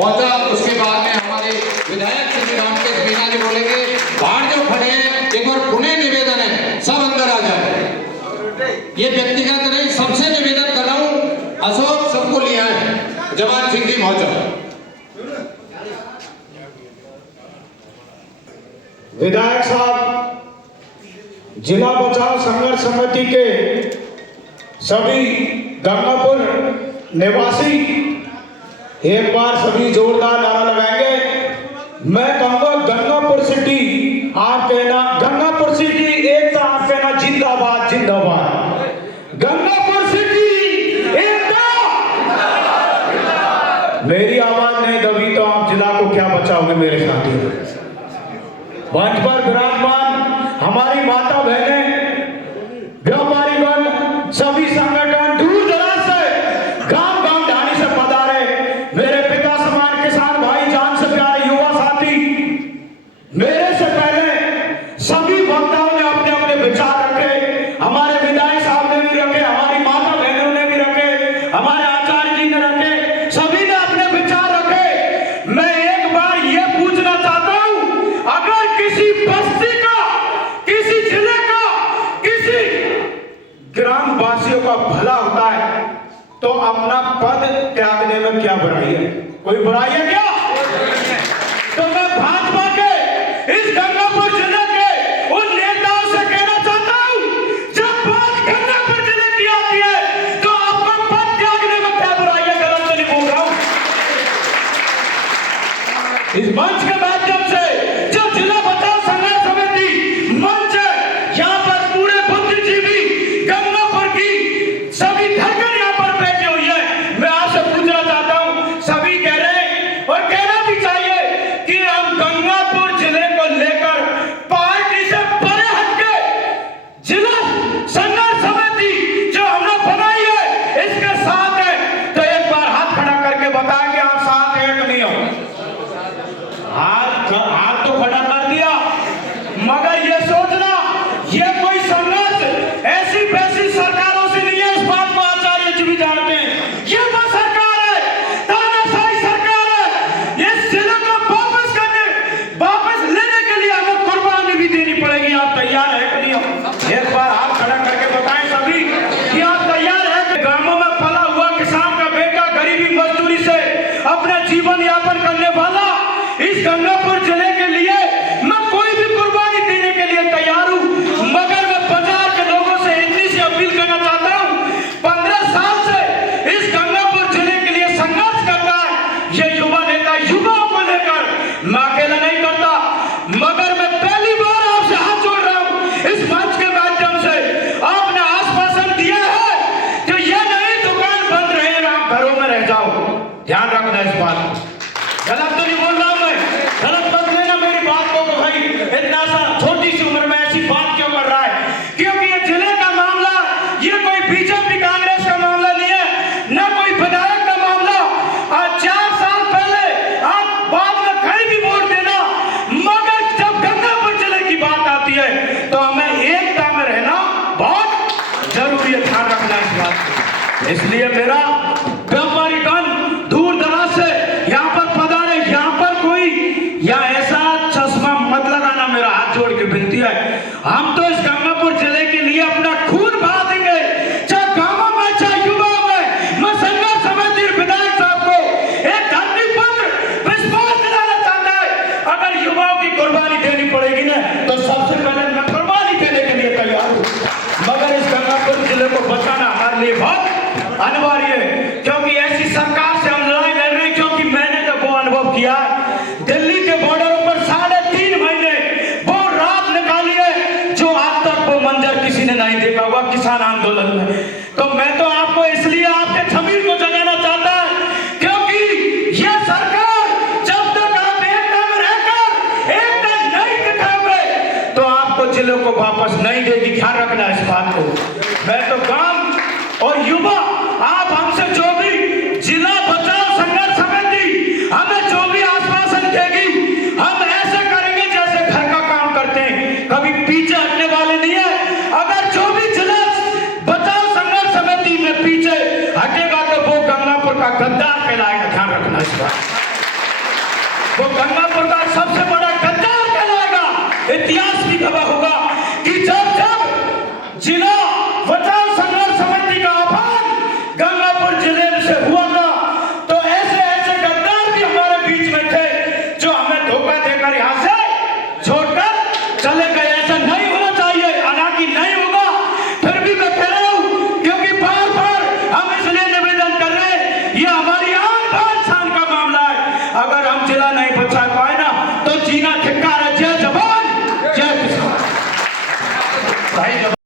पहुंचा। उसके बाद में हमारे विधायक श्री रामकेश मीणा जी बोलेंगे। बाहर जो खड़े हैं एक बार पुनः निवेदन है, सब अंदर आ जाए। ये व्यक्तिगत नहीं, सबसे निवेदन कर रहा हूँ। अशोक सबको लिया है, जवान सिंह जी पहुंचा। विधायक साहब, जिला बचाव संघर्ष समिति के सभी गंगापुर निवासी एक बार सभी जोरदार नारा लगाएंगे। मैं कहूंगा गंगापुर सिटी, आप कहना गंगापुर सिटी, एकता आप कहना जिंदाबाद जिंदाबाद। गंगापुर सिटी एकता। मेरी आवाज नहीं दबी तो आप जिला को क्या बचाओगे मेरे साथी। मंच पर विराजमान हमारी माता बहनें, व्यापारीगण, सभी संगठन दूर दराज से, गांव गांव ढाणी से पधारे, मेरे पिता समान किसान भाई, जान से प्यारे युवा साथी, मेरे से पहले सभी वक्ताओं ने अपने अपने विचार रखे। हमारे विधायक साहब ने भी रखे, हमारी माता बहनों ने भी रखे, हमारे आचार्य जी ने रखे, सभी ने अपने विचार रखे। मैं एक बार ये पूछना चाहता हूं, अगर किसी बस्ती का, किसी जिले का, किसी ग्राम वासियों का भला होता है तो अपना पद त्यागने में क्या बुराई है? कोई बुराई है क्या? तो मैं भाजपा के इस गंगापुर जिले के उन नेताओं से कहना चाहता हूं, जब बात गंगापुर जिले की आती है तो आपको पद त्यागने में क्या बुराई है? गलत तो नहीं बोल रहा हूं। इस मंच के माध्यम से जो जिला बचाव संघर्ष समिति मंच है, यहाँ पर पूरे बुद्धिजीवी गंगापुर की सभी धड़कन यहाँ पर बैठी हुई है। मैं आपसे पूछना चाहता हूँ, सभी कह रहे हैं और कहना भी चाहिए कि हम गंगापुर जिले को लेकर पार्टी से परे हटके जिला संघर्ष समिति जो हमने बनाई है इसके साथ है। तो एक बार हाथ खड़ा करके बताएं कि आप साथ हैं कि नहीं हो। हाथ तो खड़ा कर दिया, मगर ये सोचना ये कोई संघर्ष ऐसी वैसी सरकारों से नहीं है। इस बात को आचार्य जी भी जानते हैं। ये वो सरकार है, तानाशाही सरकार है। इस जिले को वापस लेने के लिए हमें कुर्बानी भी देनी पड़ेगी। आप तैयार है कि नहीं हो? एक बार हाथ खड़ा करके बताएं सभी कि आप तैयार है। गांवों में पला हुआ किसान का बेटा गरीबी मजदूरी से अपना जीवन यापन करने वाला इस गंगापुर जिले के लिए मैं कोई भी कुर्बानी देने के लिए तैयार हूं। मगर मैं बाजार के लोगों से इतनी सी अपील करना चाहता हूं, 15 साल से इस गंगापुर जिले के लिए संघर्ष करता है ये युवा नेता, युवाओं को लेकर मैं अकेला नहीं करता। मगर मैं पहली बार आपसे हाथ जोड़ रहा हूं इस मंच के माध्यम से। आपने आश्वासन दिया है कि ये नई दुकान बंद रहे, आप घरों में रह जाओ। ध्यान रखना इस बात को। गलत तो नहीं बोल रहा हूं मैं, गलत मत लेना मेरी बात को। भाई इतना सा छोटी सी उम्र में ऐसी बात क्यों कर रहा है? क्योंकि ये जिले का मामला, ये कोई बीजेपी कांग्रेस का मामला नहीं है, न कोई विधायक का मामला। आज 4 साल पहले आप बाद में कहीं भी वोट देना, मगर जब गंगापुर जिले की बात आती है तो हमें एकता में रहना बहुत जरूरी है। ध्यान रखना इस बात को। इसलिए मेरा व्यापारीगण दूर दराज से यहाँ पर पधारे, यहाँ पर कोई या ऐसा चश्मा मत लगाना, मेरा हाथ जोड़ के विनती है। हम तो इस गंगापुर जिले के लिए अपना खून बहा देंगे, चाहे गांवों में चाहे युवाओं में। मैं संघर्ष समिति विधायक साहब को एक धरती पत्र विश्वास दिलाना चाहता है, अगर युवाओं की कुर्बानी देनी पड़ेगी ना तो सबसे पहले मैं कुर्बानी देने के लिए तैयार हूँ। मगर इस गंगापुर जिले को बचाना हमारे लिए बहुत अनिवार्य है, क्योंकि ऐसी सरकार से हम लड़ाई लड़ रहे हैं। क्योंकि मैंने तो वो अनुभव किया, दिल्ली के बॉर्डरों पर 3.5 महीने वो रात निकाली है जो आज तक वो मंजर किसी ने नहीं देखा हुआ किसान आंदोलन में। तो मैं तो आपको इसलिए आपके जमीर को जगाना चाहता है, क्योंकि ये सरकार जब तक आप एकता में रहकर एकता नहीं दिखाओगे तो आपको जिलों को वापस नहीं देगी। ध्यान रखना इस बात को। मैं तो गांव और युवा, आप हमसे जो भी जिला बचाव संघर्ष समिति हमें जो भी आश्वासन देगी, हम ऐसे करेंगे जैसे घर का काम करते हैं, कभी पीछे हटने वाले नहीं है। अगर जो भी जिला बचाव संघर्ष समिति में पीछे हटेगा तो वो गंगापुर का गद्दार कहलाएगा। ध्यान रखना इस बात। वो गंगापुर का सबसे बड़ा गद्दार कहलाएगा। इतिहास भी गवाह होगा कि जब जब जिला बचाव संघर्ष समिति का आह्वान गंगापुर जिले से हुआ था तो ऐसे ऐसे गद्दार भी हमारे बीच में थे जो हमें धोखा देकर यहाँ से छोड़कर चले गए। ऐसा नहीं होना चाहिए, हालांकि नहीं होगा, फिर भी मैं कह रहा हूँ क्योंकि बार बार हम इसलिए निवेदन कर रहे हैं, ये